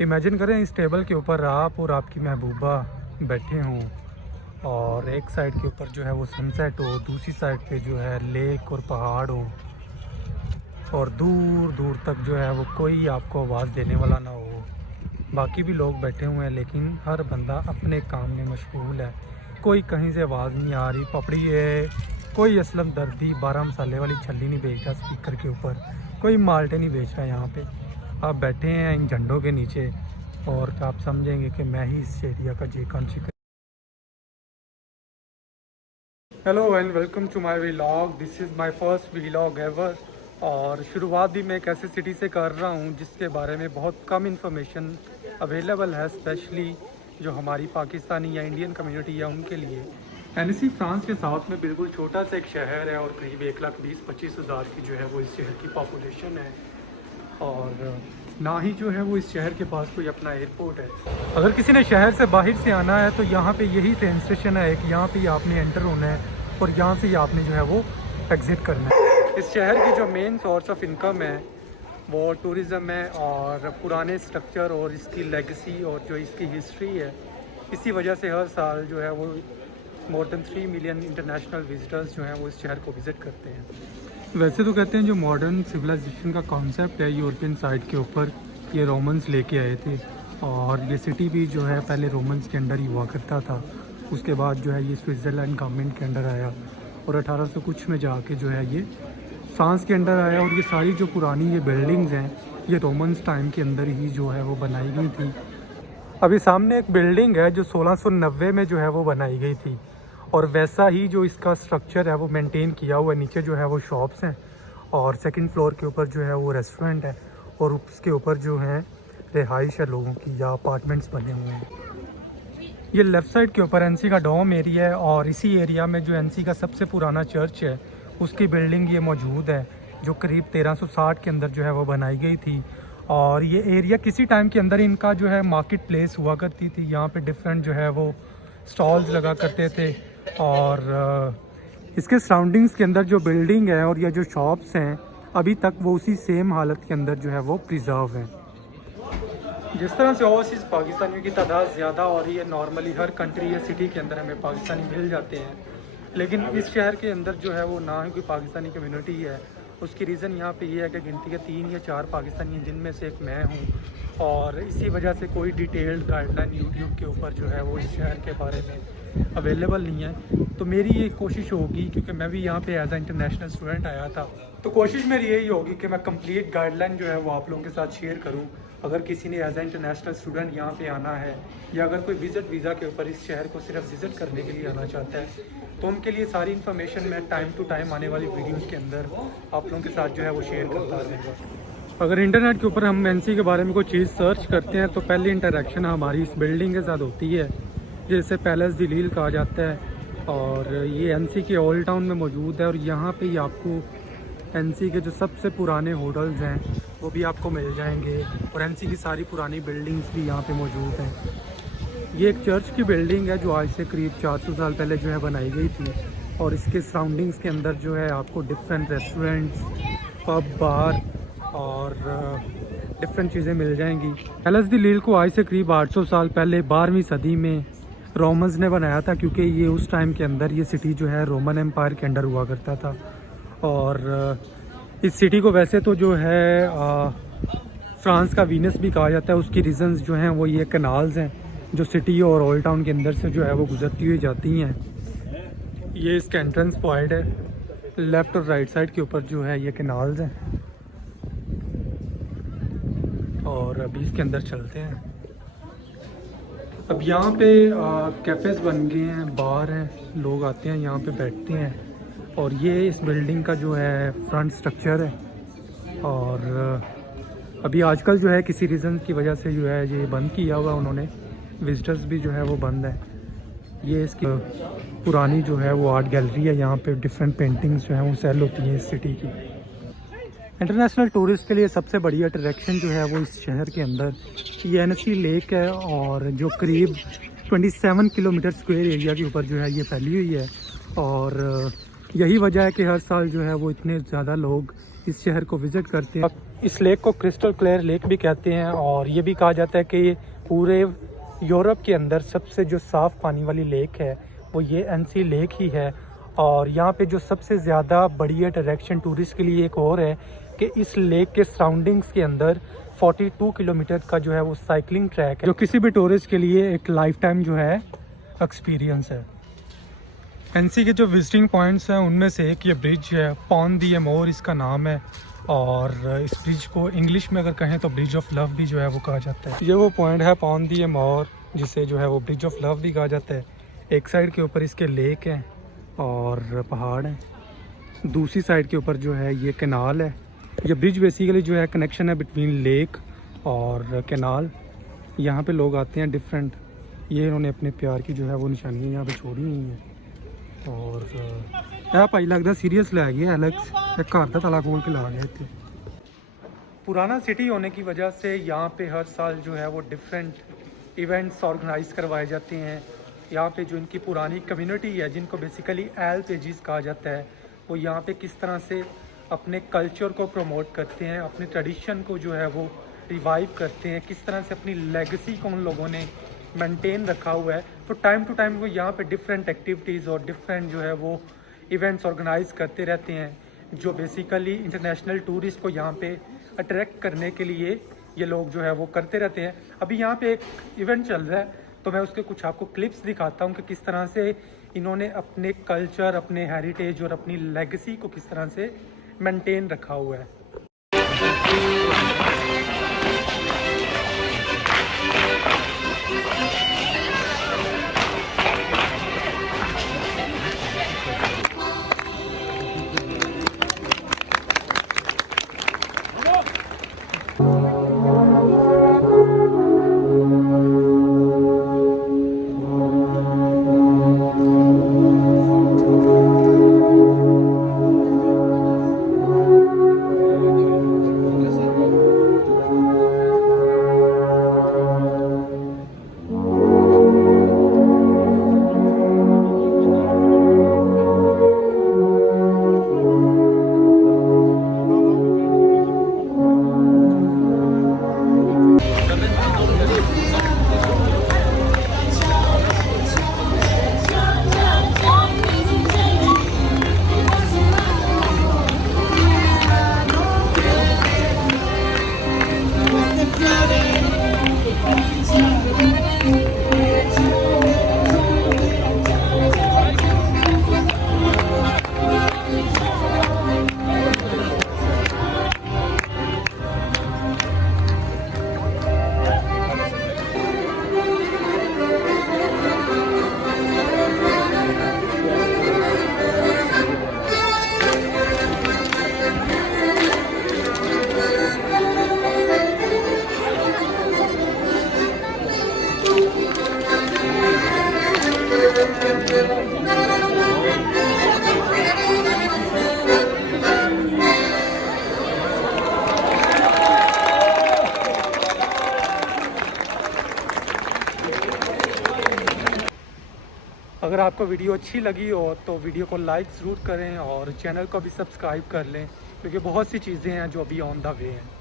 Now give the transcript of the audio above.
Imagine करें इस table के ऊपर आप और आपकी महबूबा बैठे हों और एक साइड के ऊपर जो है वो सनसेट हो, दूसरी साइड पे जो है लेक और पहाड़ हो और दूर दूर तक जो है वो कोई आपको आवाज़ देने वाला ना हो। बाकी भी लोग बैठे हुए हैं लेकिन हर बंदा अपने काम में मशगूल है। कोई कहीं से आवाज़ नहीं आ रही, पपड़ी है, कोई असलम दर्दी 12 मसाले वाली छल्ली नहीं बेच रहा स्पीकर के ऊपर, कोई माल्टे नहीं बेच रहा है। यहाँ पे आप बैठे हैं इन झंडों के नीचे और आप समझेंगे कि मैं ही इस एरिया का जेकन chicken. Hello and welcome to my vlog. This is my first vlog ever और शुरुआत भी मैं एक ऐसी सिटी से कर रहा हूँ जिसके बारे में बहुत कम इंफॉर्मेशन अवेलेबल है, स्पेशली जो हमारी पाकिस्तानी या इंडियन कम्युनिटी है उनके लिए। एनसी फ्रांस के साउथ में बिल्कुल छोटा सा एक शहर है और करीब 1,20,000-25,000 की जो है वो इस शहर की पॉपुलेशन है और ना ही जो है वो इस शहर के पास कोई अपना एयरपोर्ट है। अगर किसी ने शहर से बाहर से आना है तो यहाँ पे यही ट्रेन स्टेशन है कि यहाँ पे आपने एंटर होना है और यहाँ से ही आपने जो है वो एग्ज़िट करना है। इस शहर की जो मेन सोर्स ऑफ इनकम है वो टूरिज़म है और पुराने स्ट्रक्चर और इसकी लेगेसी और जो इसकी हिस्ट्री है, इसी वजह से हर साल जो है वो more than 3 million international visitors जो हैं वो इस शहर को विज़िट करते हैं। वैसे तो कहते हैं जो मॉडर्न सिविलाइजेशन का कॉन्सेप्ट है यूरोपियन साइड के ऊपर ये रोमन्स लेके आए थे और ये सिटी भी जो है पहले रोमन्स के अंडर ही हुआ करता था। उसके बाद जो है ये स्विट्ज़रलैंड गवर्नमेंट के अंडर आया और 1800 कुछ में जाके जो है ये फ्रांस के अंडर आया और ये सारी जो पुरानी ये बिल्डिंग्स हैं ये रोमन्स टाइम के अंदर ही जो है वो बनाई गई थी। अभी सामने एक बिल्डिंग है जो 1690 में जो है वो बनाई गई थी और वैसा ही जो इसका स्ट्रक्चर है वो मेंटेन किया हुआ है। नीचे जो है वो शॉप्स हैं और सेकंड फ्लोर के ऊपर जो है वो रेस्टोरेंट है और उसके ऊपर जो है रिहाइश है लोगों की या अपार्टमेंट्स बने हुए हैं। ये लेफ़्ट साइड के ऊपर एनसी का डोम एरिया है और इसी एरिया में जो एनसी का सबसे पुराना चर्च है उसकी बिल्डिंग ये मौजूद है जो करीब 1360 के अंदर जो है वो बनाई गई थी। और ये एरिया किसी टाइम के अंदर इनका जो है मार्केट प्लेस हुआ करती थी। यहाँ पे डिफरेंट जो है वो स्टॉल्स लगा करते थे और इसके सराउंडिंग्स के अंदर जो बिल्डिंग है और ये जो शॉप्स हैं अभी तक वो उसी सेम हालत के अंदर जो है वो प्रिजर्व हैं। जिस तरह से ओवरसीज़ पाकिस्तानियों की तादाद ज़्यादा हो रही है, नॉर्मली हर कंट्री या सिटी के अंदर हमें पाकिस्तानी मिल जाते हैं, लेकिन इस शहर के अंदर जो है वो ना ही कोई पाकिस्तानी कम्युनिटी है। उसकी रीज़न यहाँ पे ये है कि गिनती के 3 या 4 पाकिस्तानी हैं जिनमें से एक मैं हूँ और इसी वजह से कोई डिटेल्ड गाइडलाइन यूट्यूब के ऊपर जो है वो इस शहर के बारे में अवेलेबल नहीं है। तो मेरी ये कोशिश होगी, क्योंकि मैं भी यहाँ पे एज ए इंटरनेशनल स्टूडेंट आया था, तो कोशिश मेरी यही होगी कि मैं कंप्लीट गाइडलाइन जो है वो आप लोगों के साथ शेयर करूँ। अगर किसी ने एज ए इंटरनेशनल स्टूडेंट यहाँ पे आना है या अगर कोई विज़िट वीज़ा के ऊपर इस शहर को सिर्फ विज़िट करने के लिए आना चाहता है तो उनके लिए सारी इन्फॉर्मेशन मैं टाइम टू टाइम आने वाली वीडियोस के अंदर आप लोगों के साथ जो है वो शेयर करता रहूँगा। अगर इंटरनेट के ऊपर हम एनसी के बारे में कोई चीज़ सर्च करते हैं तो पहली इंटरेक्शन हमारी इस बिल्डिंग के साथ होती है जिसे पैलेस दिलील कहा जाता है और ये एनसी के ओल्ड टाउन में मौजूद है और यहाँ पे ही आपको एनसी के जो सबसे पुराने होटल्स हैं वो भी आपको मिल जाएंगे और एनसी की सारी पुरानी बिल्डिंग्स भी यहाँ पे मौजूद हैं। ये एक चर्च की बिल्डिंग है जो आज से करीब 400 साल पहले जो है बनाई गई थी और इसके सराउंडिंग्स के अंदर जो है आपको डिफरेंट रेस्टोरेंट्स, पब, बार और डिफरेंट चीज़ें मिल जाएंगी। पैलेस दिलील को आज से करीब 800 साल पहले 12वीं सदी में रोमन्स ने बनाया था, क्योंकि ये उस टाइम के अंदर ये सिटी जो है रोमन एम्पायर के अंडर हुआ करता था। और इस सिटी को वैसे तो जो है फ्रांस का वीनस भी कहा जाता है। उसकी रीज़न्स जो हैं वो ये कनाल्स हैं जो सिटी और ओल्ड टाउन के अंदर से जो है वो गुजरती हुई जाती हैं। ये इसका एंट्रेंस पॉइंट है, लेफ़्ट और राइट साइड के ऊपर जो है ये कनाल्स हैं और अभी इसके अंदर चलते हैं। अब यहाँ पे कैफ़ेज़ बन गए हैं, बार हैं, लोग आते हैं यहाँ पे बैठते हैं और ये इस बिल्डिंग का जो है फ्रंट स्ट्रक्चर है। और अभी आजकल जो है किसी रीज़न की वजह से जो है ये बंद किया हुआ उन्होंने, विजिटर्स भी जो है वो बंद है। ये इसकी पुरानी जो है वो आर्ट गैलरी है, यहाँ पे डिफरेंट पेंटिंग्स जो हैं वो सेल होती हैं इस सिटी की। इंटरनेशनल टूरिस्ट के लिए सबसे बड़ी अट्रैक्शन जो है वो इस शहर के अंदर ये एनसी लेक है और जो करीब 27 किलोमीटर स्क्वायर एरिया के ऊपर जो है ये फैली हुई है और यही वजह है कि हर साल जो है वो इतने ज़्यादा लोग इस शहर को विज़िट करते हैं। इस लेक को क्रिस्टल क्लियर लेक भी कहते हैं और ये भी कहा जाता है कि ये पूरे यूरोप के अंदर सबसे जो साफ़ पानी वाली लेक है वो ये एनसी लेक ही है। और यहाँ पे जो सबसे ज़्यादा बड़ी अट्रैक्शन टूरिस्ट के लिए एक और है कि इस लेक के सराउंडिंग्स के अंदर 42 किलोमीटर का जो है वो साइकिलिंग ट्रैक है, जो किसी भी टूरिस्ट के लिए एक लाइफ टाइम जो है एक्सपीरियंस है। एनसी के जो विजिटिंग पॉइंट्स हैं उनमें से एक ये ब्रिज है, पॉन दी एमोर इसका नाम है। और इस ब्रिज को इंग्लिश में अगर कहें तो ब्रिज ऑफ लव भी जो है वो कहा जाता है। ये वो पॉइंट है पॉन दी एमोर जिसे जो है वो ब्रिज ऑफ लव भी कहा जाता है। एक साइड के ऊपर इसके लेक हैं और पहाड़ हैं, दूसरी साइड के ऊपर जो है ये कैनाल है। ये ब्रिज बेसिकली जो है कनेक्शन है बिटवीन लेक और कैनाल। यहाँ पे लोग आते हैं डिफरेंट, ये इन्होंने अपने प्यार की जो है वो निशानियाँ यहाँ पे छोड़ी हुई हैं। और यह भाई लगता सीरियस लै गया एलेक्स, एक घर का ताला खोल के ला गया इतने। पुराना सिटी होने की वजह से यहाँ पे हर साल जो है वो डिफरेंट इवेंट्स ऑर्गेनाइज करवाए जाते हैं। यहाँ पे जो इनकी पुरानी कम्युनिटी है जिनको बेसिकली एलपीजीज कहा जाता है, वो यहाँ पे किस तरह से अपने कल्चर को प्रमोट करते हैं, अपने ट्रेडिशन को जो है वो रिवाइव करते हैं, किस तरह से अपनी लेगेसी को उन लोगों ने मेंटेन रखा हुआ है। तो टाइम टू टाइम वो यहाँ पे डिफरेंट एक्टिविटीज़ और डिफरेंट जो है वो इवेंट्स ऑर्गेनाइज करते रहते हैं, जो बेसिकली इंटरनेशनल टूरिस्ट को यहाँ पे अट्रैक्ट करने के लिए ये लोग जो है वो करते रहते हैं। अभी यहाँ पे एक इवेंट चल रहा है तो मैं उसके कुछ आपको क्लिप्स दिखाता हूँ कि किस तरह से इन्होंने अपने कल्चर, अपने हेरिटेज और अपनी लेगेसी को किस तरह से मेंटेन रखा हुआ है। अगर आपको वीडियो अच्छी लगी हो तो वीडियो को लाइक ज़रूर करें और चैनल को भी सब्सक्राइब कर लें, क्योंकि बहुत सी चीज़ें हैं जो अभी ऑन द वे हैं।